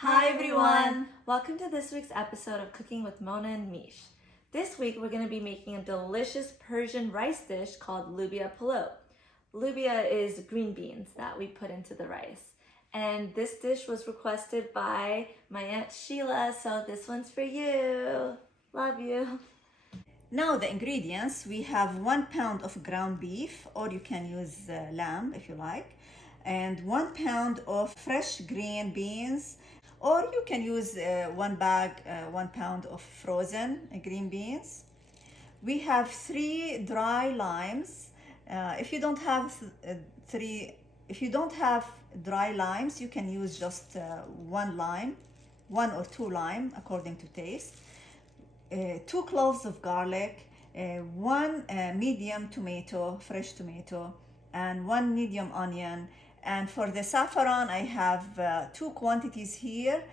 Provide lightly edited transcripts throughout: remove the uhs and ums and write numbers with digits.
Hi everyone! Welcome to this week's episode of Cooking with Mona and Mish. This week we're going to be making a delicious Persian rice dish called Lubia Pollo. Lubia is green beans that we put into the rice. And this dish was requested by my Aunt Sheila, so this one's for you. Love you. Now the ingredients, we have 1 pound of ground beef, or you can use lamb if you like, and 1 pound of fresh green beans, or you can use 1 pound of frozen green beans. We have 3 dry limes. If you don't have dry limes, you can use just 1 lime, 1 or 2 lime according to taste. 2 cloves of garlic, 1 medium tomato, fresh tomato, and 1 medium onion. And for the saffron, I have 2 quantities here.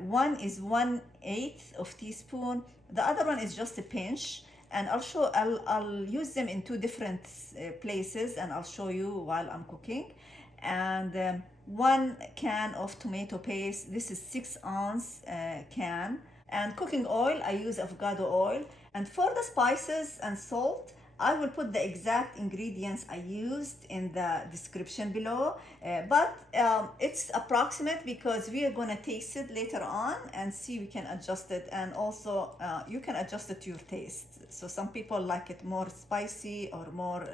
One is 1/8 of teaspoon. The other one is just a pinch. And I'll use them in 2 different places, and I'll show you while I'm cooking. And 1 can of tomato paste. This is 6-ounce can. And cooking oil, I use avocado oil. And for the spices and salt, I will put the exact ingredients I used in the description below, but it's approximate because we are going to taste it later on and see we can adjust it, and also you can adjust it to your taste. So some people like it more spicy or more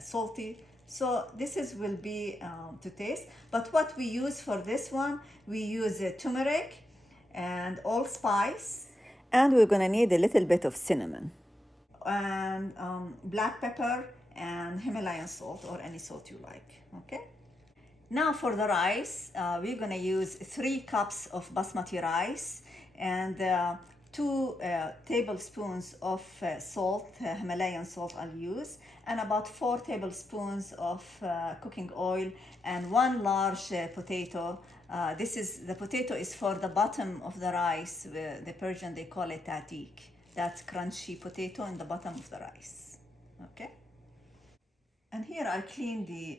salty. So will be to taste. But what we use for this one, we use turmeric and allspice, and we're gonna need a little bit of cinnamon and black pepper and Himalayan salt or any salt you like. Okay, now for the rice, we're gonna use 3 cups of basmati rice and 2 tablespoons of salt, Himalayan salt I'll use, and about 4 tablespoons of cooking oil, and 1 large potato. The potato is for the bottom of the rice. The Persian, they call it tatik. That crunchy potato in the bottom of the rice. Okay. And here I cleaned the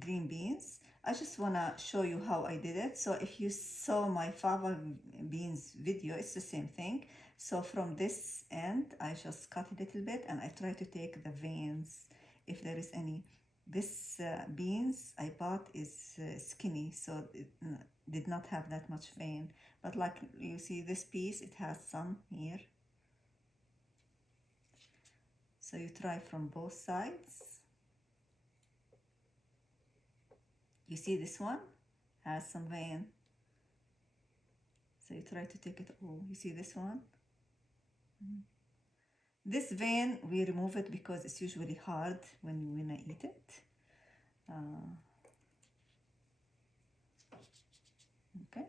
green beans. I just want to show you how I did it. So if you saw my fava beans video, it's the same thing. So from this end, I just cut a little bit, and I try to take the veins if there is any. This beans I bought is skinny, so it did not have that much vein. But like you see this piece, it has some here. So you try from both sides. You see this one has some vein. So you try to take it all. You see this one? This vein, we remove it because it's usually hard when you wanna eat it. Okay.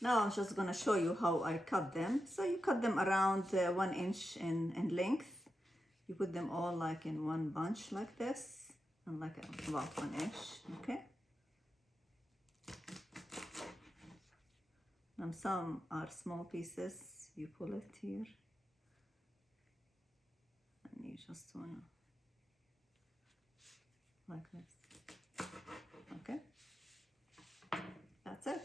Now I'm just gonna show you how I cut them. So you cut them around 1 inch in length. You put them all like in one bunch like this, and like about 1 inch, okay? And some are small pieces. You pull it here, and you just wanna, like this, okay? That's it.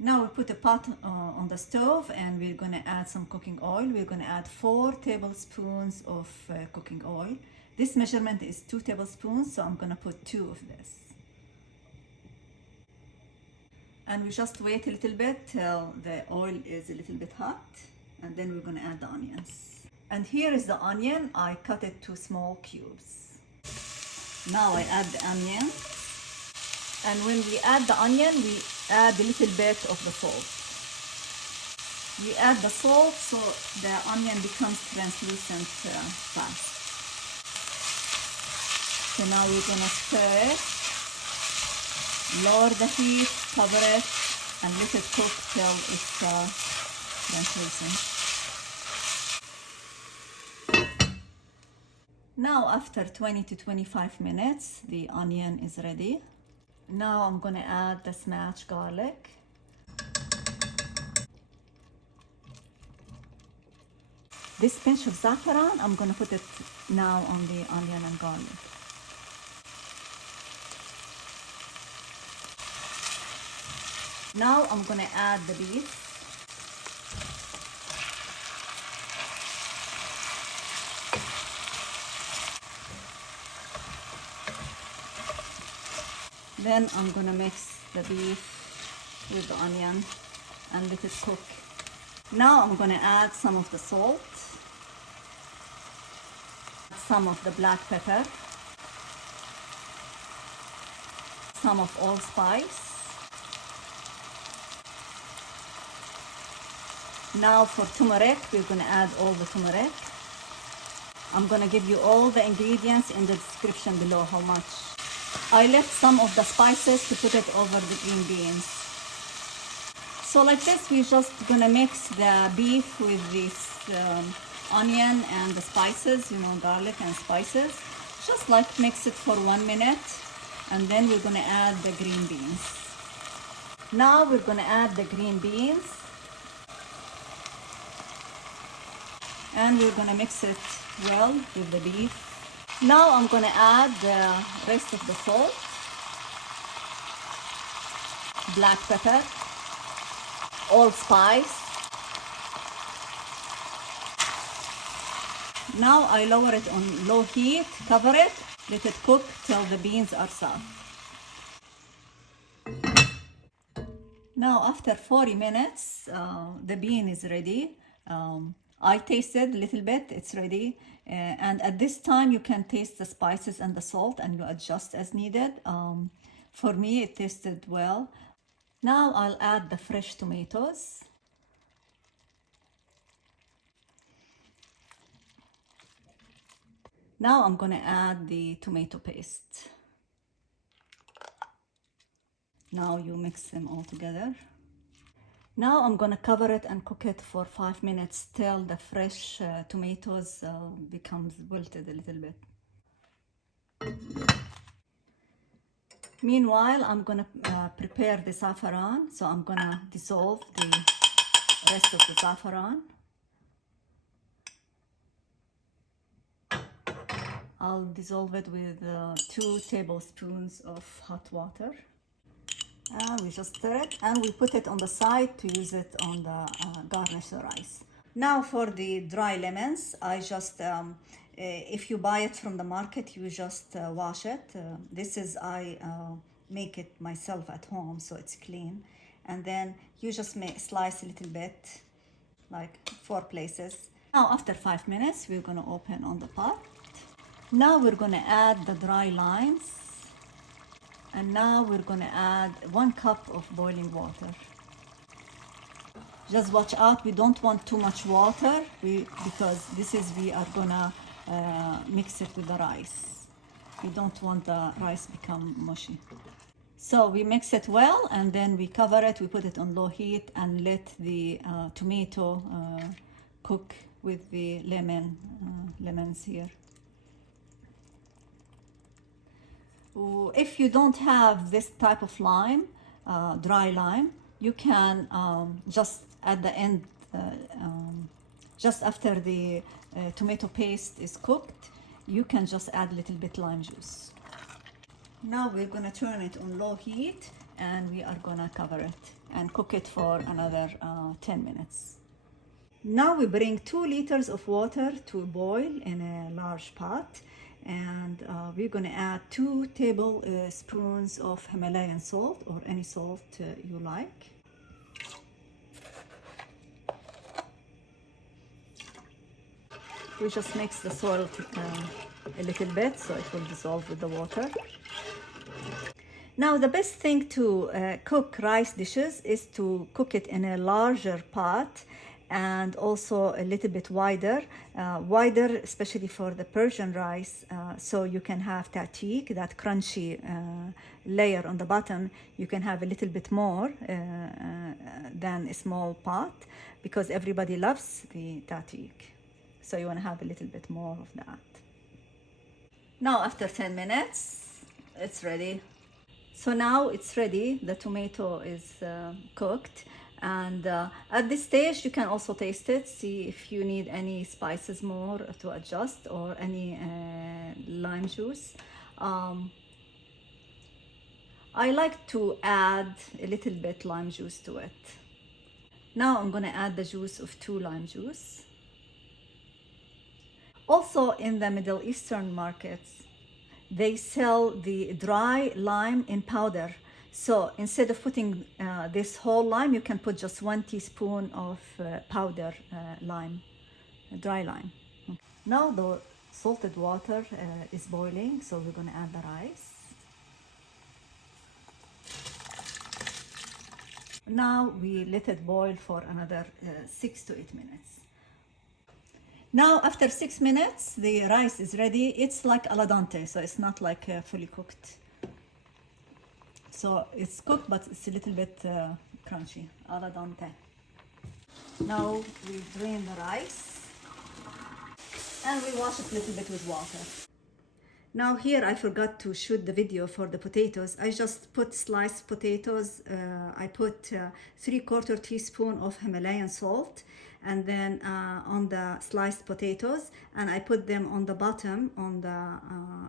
Now we put a pot on the stove, and we're gonna add some cooking oil. We're gonna add 4 tablespoons of cooking oil. This measurement is 2 tablespoons, so I'm gonna put 2 of this. And we just wait a little bit till the oil is a little bit hot, and then we're gonna add the onions. And here is the onion. I cut it to small cubes. Now I add the onion. And when we add the onion, we add a little bit of the salt. We add the salt so the onion becomes translucent fast. So now we're gonna stir it, lower the heat, cover it, and let it cook till it's translucent. Now after 20 to 25 minutes, the onion is ready. Now I'm gonna add the smashed garlic. This pinch of saffron, I'm gonna put it now on the onion and garlic. Now I'm gonna add the beef. Then I'm gonna mix the beef with the onion and let it cook. Now I'm gonna add some of the salt, some of the black pepper, some of allspice. Now for turmeric, we're gonna add all the turmeric. I'm gonna give you all the ingredients in the description below how much. I left some of the spices to put it over the green beans. So like this, we're just gonna mix the beef with this onion and the spices, you know, garlic and spices. Just like mix it for 1 minute, and then we're gonna add the green beans. Now we're gonna add the green beans, and we're gonna mix it well with the beef. Now I'm gonna add the rest of the salt, black pepper, allspice. Now I lower it on low heat, cover it, let it cook till the beans are soft. Now after 40 minutes, the bean is ready. I tasted a little bit, it's ready. And at this time you can taste the spices and the salt and you adjust as needed. For me it tasted well. Now I'll add the fresh tomatoes. Now I'm gonna add the tomato paste. Now you mix them all together. Now I'm gonna cover it and cook it for 5 minutes till the fresh tomatoes becomes wilted a little bit. Meanwhile, I'm gonna prepare the saffron. So I'm gonna dissolve the rest of the saffron. I'll dissolve it with 2 tablespoons of hot water. And we just stir it and we put it on the side to use it on the garnish the rice. Now for the dry lemons, I just, if you buy it from the market, you just wash it. This is, I make it myself at home, so it's clean. And then you just slice a little bit, like 4 places. Now after 5 minutes, we're gonna open on the pot. Now we're gonna add the dry limes. And now we're gonna add 1 cup of boiling water. Just watch out, we don't want too much water because we are gonna mix it with the rice. We don't want the rice become mushy. So we mix it well and then we cover it, we put it on low heat and let the tomato cook with the lemons here. If you don't have this type of lime, dry lime, you can just at the end, just after the tomato paste is cooked, you can just add a little bit lime juice. Now we're gonna turn it on low heat and we are gonna cover it and cook it for another 10 minutes. Now we bring 2 liters of water to boil in a large pot. And we're gonna add 2 tablespoons of Himalayan salt or any salt you like. We just mix the salt a little bit so it will dissolve with the water. Now the best thing to cook rice dishes is to cook it in a larger pot and also a little bit wider, especially for the Persian rice, so you can have tatik, that crunchy layer on the bottom. You can have a little bit more than a small pot because everybody loves the tatik. So you want to have a little bit more of that. Now after 10 minutes, it's ready. So now it's ready, the tomato is cooked. And at this stage you can also taste it, see if you need any spices more to adjust or any lime juice. I like to add a little bit lime juice to it. Now I'm gonna add the juice of 2 lime juice. Also in the Middle Eastern markets, they sell the dry lime in powder. So instead of putting this whole lime, you can put just 1 teaspoon of powder lime, dry lime. Now the salted water is boiling, so we're gonna add the rice. Now we let it boil for another 6 to 8 minutes. Now after 6 minutes, the rice is ready. It's like al dente, so it's not like fully cooked. So it's cooked, but it's a little bit crunchy, al dente. Now we drain the rice and we wash it a little bit with water. Now here I forgot to shoot the video for the potatoes. I just put sliced potatoes. I put 3/4 teaspoon of Himalayan salt, and then on the sliced potatoes, and I put them on the bottom on the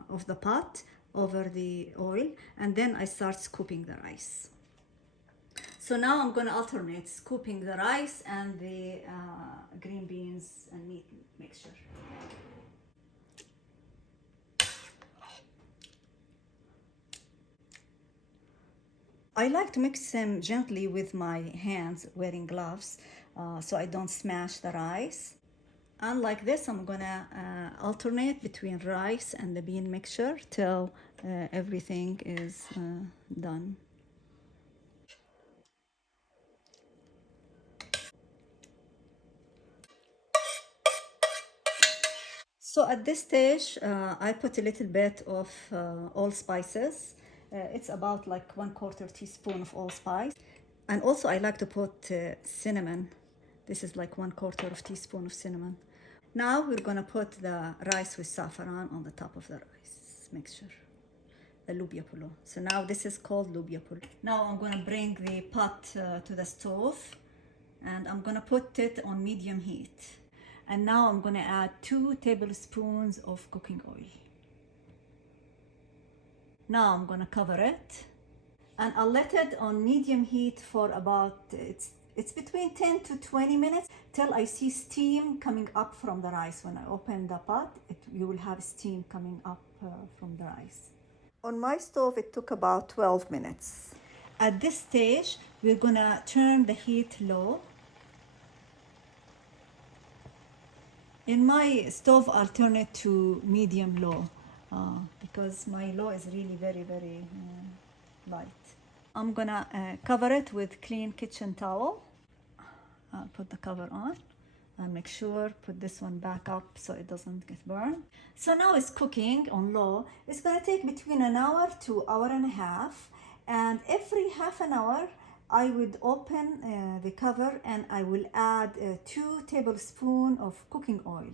of the pot over the oil, and then I start scooping the rice. So now I'm gonna alternate scooping the rice and the green beans and meat mixture. I like to mix them gently with my hands, wearing gloves, so I don't smash the rice. And like this, I'm gonna alternate between rice and the bean mixture till everything is done. So at this stage, I put a little bit of allspices. It's about like 1/4 teaspoon of allspice. And also I like to put cinnamon. This is like 1/4 teaspoon of cinnamon. Now we're gonna put the rice with saffron on the top of the rice mixture, the Lubia Pollo. So now this is called Lubia Pollo. Now I'm gonna bring the pot to the stove, and I'm gonna put it on medium heat. And now I'm gonna add 2 tablespoons of cooking oil. Now I'm gonna cover it, and I'll let it on medium heat for about, it's between 10 to 20 minutes till I see steam coming up from the rice. When I open the pot, you will have steam coming up from the rice. On my stove, it took about 12 minutes. At this stage, we're gonna turn the heat low. In my stove, I'll turn it to medium low because my low is really very light. I'm gonna cover it with clean kitchen towel. I'll put the cover on and make sure put this one back up so it doesn't get burned. So now it's cooking on low. It's gonna take between an hour to hour and a half, and every half an hour I would open the cover and I will add 2 tablespoons of cooking oil.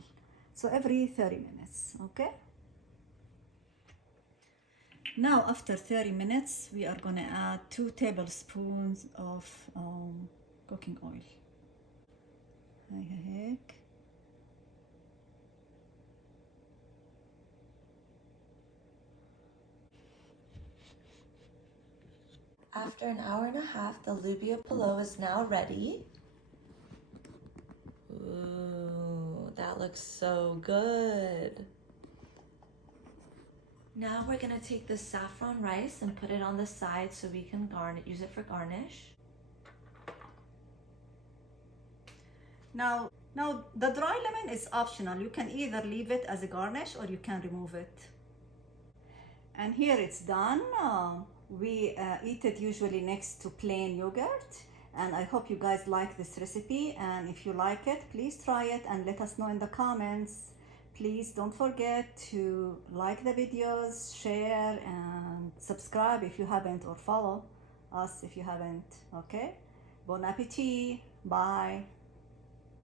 So every 30 minutes, okay? Now after 30 minutes, we are gonna add 2 tablespoons of cooking oil. هيك. After an hour and a half, the Lubia Pollo is now ready. Ooh, that looks so good. Now we're gonna take the saffron rice and put it on the side so we can use it for garnish. Now the dry lemon is optional. You can either leave it as a garnish or you can remove it. And here it's done. We eat it usually next to plain yogurt, and I hope you guys like this recipe, and if you like it, please try it and let us know in the comments. Please don't forget to like the videos, share, and subscribe if you haven't, or follow us if you haven't. Okay, bon appetit. Bye.